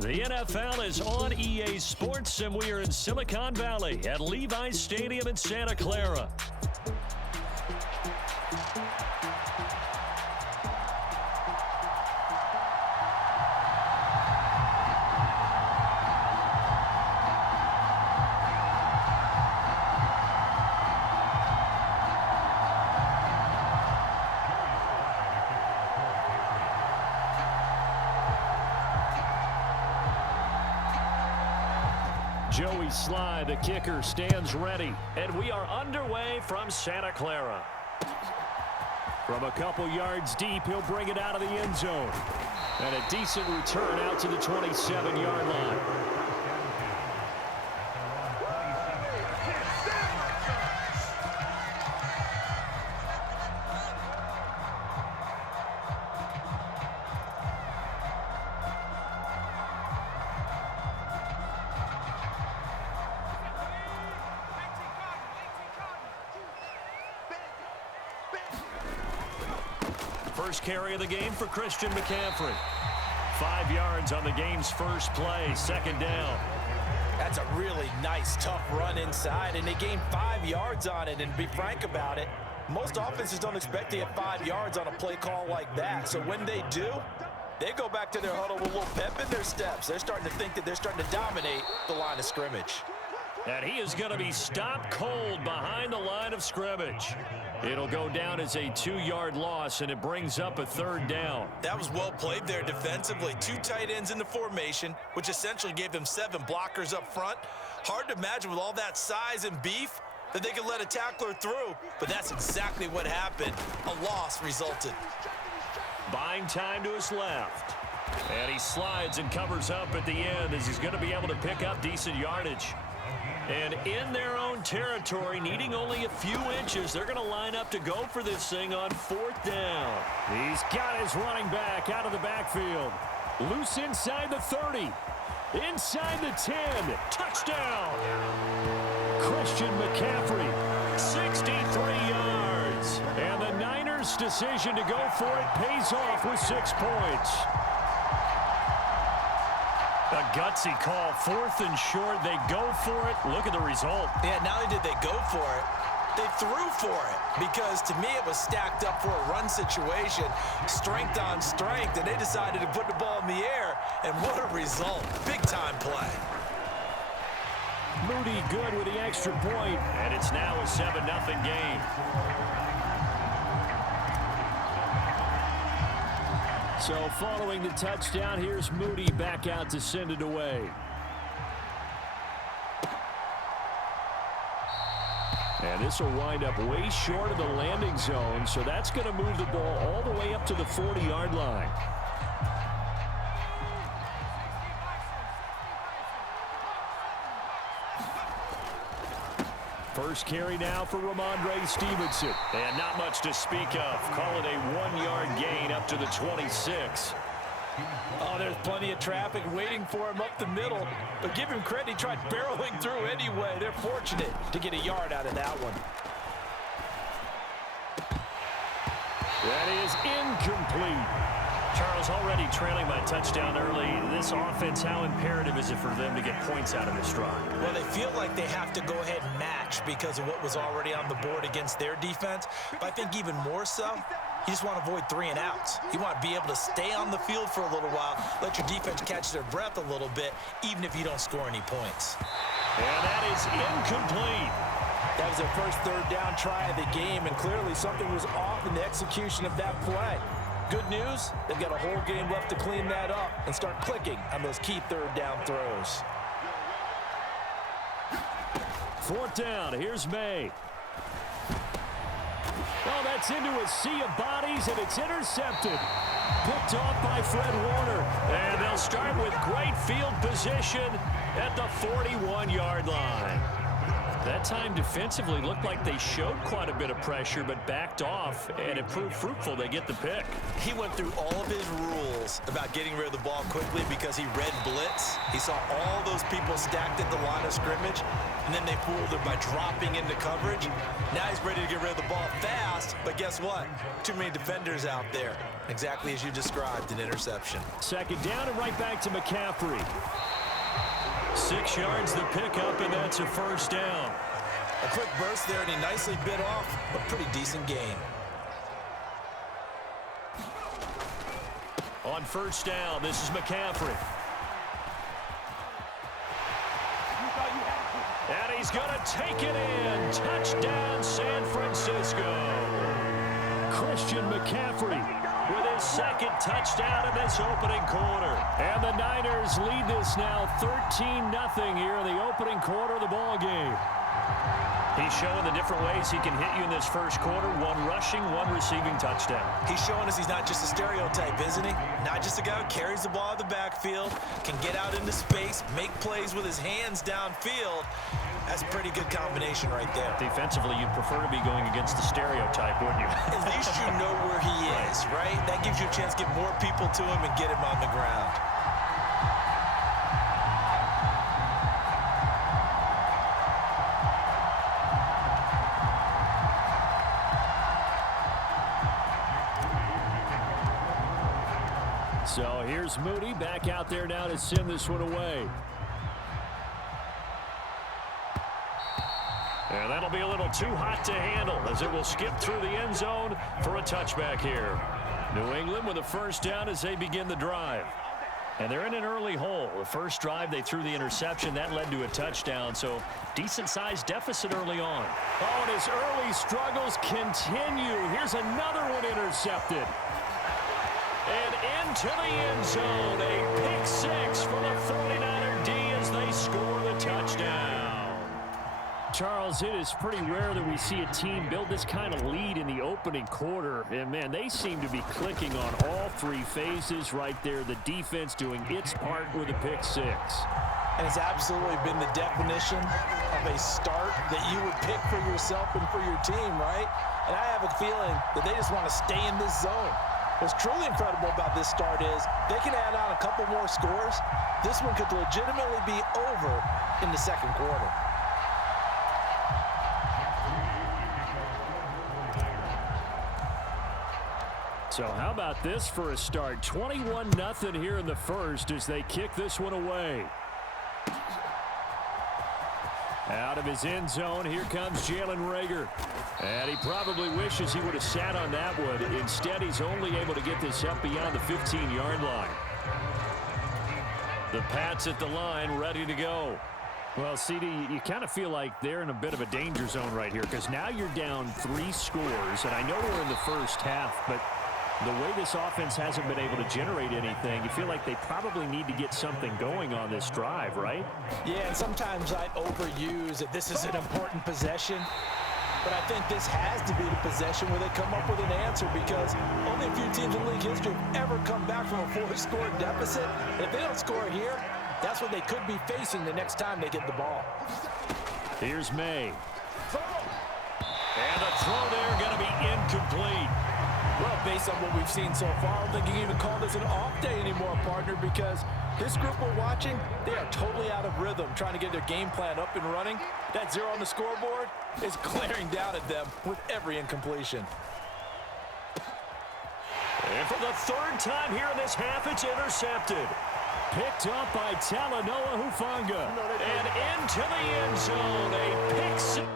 The NFL is on EA Sports, and we are in Silicon Valley at Levi's Stadium in Santa Clara. Joey Sly, the kicker, stands ready, and we are underway from Santa Clara. From a couple yards deep, he'll bring it out of the end zone. And a decent return out to the 27-yard line. First carry of the game for Christian McCaffrey. 5 yards on the game's first play, second down. That's a really nice, tough run inside, and they gained 5 yards on it. And to be frank about it, most offenses don't expect to get 5 yards on a play call like that. So when they do, they go back to their huddle with a little pep in their steps. They're starting to think that they're starting to dominate the line of scrimmage. And he is going to be stopped cold behind the line of scrimmage. It'll go down as a 2-yard loss, and it brings up a third down. That was well played there defensively. 2 tight ends in the formation, which essentially gave them 7 blockers up front. Hard to imagine with all that size and beef that they could let a tackler through, but that's exactly what happened. A loss resulted. Buying time to his left. And he slides and covers up at the end as he's going to be able to pick up decent yardage. And in their own territory, needing only a few inches, they're going to line up to go for this thing on 4th down. He's got his running back out of the backfield. Loose inside the 30. Inside the 10. Touchdown! Christian McCaffrey, 63 yards. And the Niners' decision to go for it pays off with 6 points. A gutsy call, 4th and short. They go for it. Look at the result. Yeah, not only did they go for it, they threw for it. Because to me, it was stacked up for a run situation, strength on strength, and they decided to put the ball in the air. And what a result. Big-time play. Moody good with the extra point, and it's now a 7-0 game. So following the touchdown, here's Moody back out to send it away. And this will wind up way short of the landing zone, so that's going to move the ball all the way up to the 40-yard line. First carry now for Ramondre Stevenson. And not much to speak of. Call it a 1-yard gain up to the 26. Oh, there's plenty of traffic waiting for him up the middle. But give him credit, he tried barreling through anyway. They're fortunate to get a yard out of that one. That is incomplete. Charles, already trailing by touchdown early. This offense, how imperative is it for them to get points out of this drive? Well, they feel like they have to go ahead and match because of what was already on the board against their defense. But I think even more so, you just want to avoid 3 and outs. You want to be able to stay on the field for a little while, let your defense catch their breath a little bit, even if you don't score any points. And that is incomplete. That was their first 3rd down try of the game, and clearly something was off in the execution of that play. Good news, they've got a whole game left to clean that up and start clicking on those key 3rd down throws. 4th down, here's May. Oh, that's into a sea of bodies, and it's intercepted. Picked off by Fred Warner. And they'll start with great field position at the 41-yard line. That time defensively looked like they showed quite a bit of pressure but backed off, and it proved fruitful. They get the pick. He went through all of his rules about getting rid of the ball quickly because he read blitz. He saw all those people stacked at the line of scrimmage, and then they fooled him by dropping into coverage. Now he's ready to get rid of the ball fast, But guess what? Too many defenders out there. Exactly as you described, an interception. Second down and right back to McCaffrey. 6 yards the pickup, and that's a first down. A quick burst there, and he nicely bit off a pretty decent gain. On first down, this is McCaffrey. And he's going to take it in. Touchdown, San Francisco. Christian McCaffrey with his second touchdown in this opening quarter. And the Niners lead this now 13-0 here in the opening quarter of the ball game. He's showing the different ways he can hit you in this first quarter. 1 rushing, 1 receiving touchdown. He's showing us he's not just a stereotype, isn't he? Not just a guy who carries the ball in the backfield, can get out into space, make plays with his hands downfield. That's a pretty good combination right there. Defensively, you'd prefer to be going against the stereotype, wouldn't you? At least you know where he is, right? That gives you a chance to get more people to him and get him on the ground. So here's Moody back out there now to send this one away. And that'll be a little too hot to handle as it will skip through the end zone for a touchback here. New England with a first down as they begin the drive. And they're in an early hole. The first drive, they threw the interception. That led to a touchdown, so decent-sized deficit early on. Oh, and his early struggles continue. Here's another one intercepted. And into the end zone, a pick 6 for the 49er D as they score the touchdown. Charles, it is pretty rare that we see a team build this kind of lead in the opening quarter. And, man, they seem to be clicking on all 3 phases right there. The defense doing its part with a pick 6. And it's absolutely been the definition of a start that you would pick for yourself and for your team, right? And I have a feeling that they just want to stay in this zone. What's truly incredible about this start is they can add on a couple more scores. This one could legitimately be over in the second quarter. So how about this for a start? 21-0 here in the first as they kick this one away. Out of his end zone, here comes Jalen Reagor. And he probably wishes he would have sat on that one. Instead, he's only able to get this up beyond the 15-yard line. The Pats at the line, ready to go. Well, CD, you kind of feel like they're in a bit of a danger zone right here because now you're down 3 scores. And I know we're in the first half, but the way this offense hasn't been able to generate anything, you feel like they probably need to get something going on this drive, right? Yeah, and sometimes I overuse that this is an important possession. But I think this has to be the possession where they come up with an answer because only a few teams in league history have ever come back from a 4-score deficit. And if they don't score here, that's what they could be facing the next time they get the ball. Here's May. And the throw there going to be incomplete. Well, based on what we've seen so far, I don't think you can even call this an off day anymore, partner, because this group we're watching, they are totally out of rhythm, trying to get their game plan up and running. That 0 on the scoreboard is glaring down at them with every incompletion. And for the 3rd time here in this half, it's intercepted. Picked up by Talanoa Hufanga. And into the end zone, a pick 6.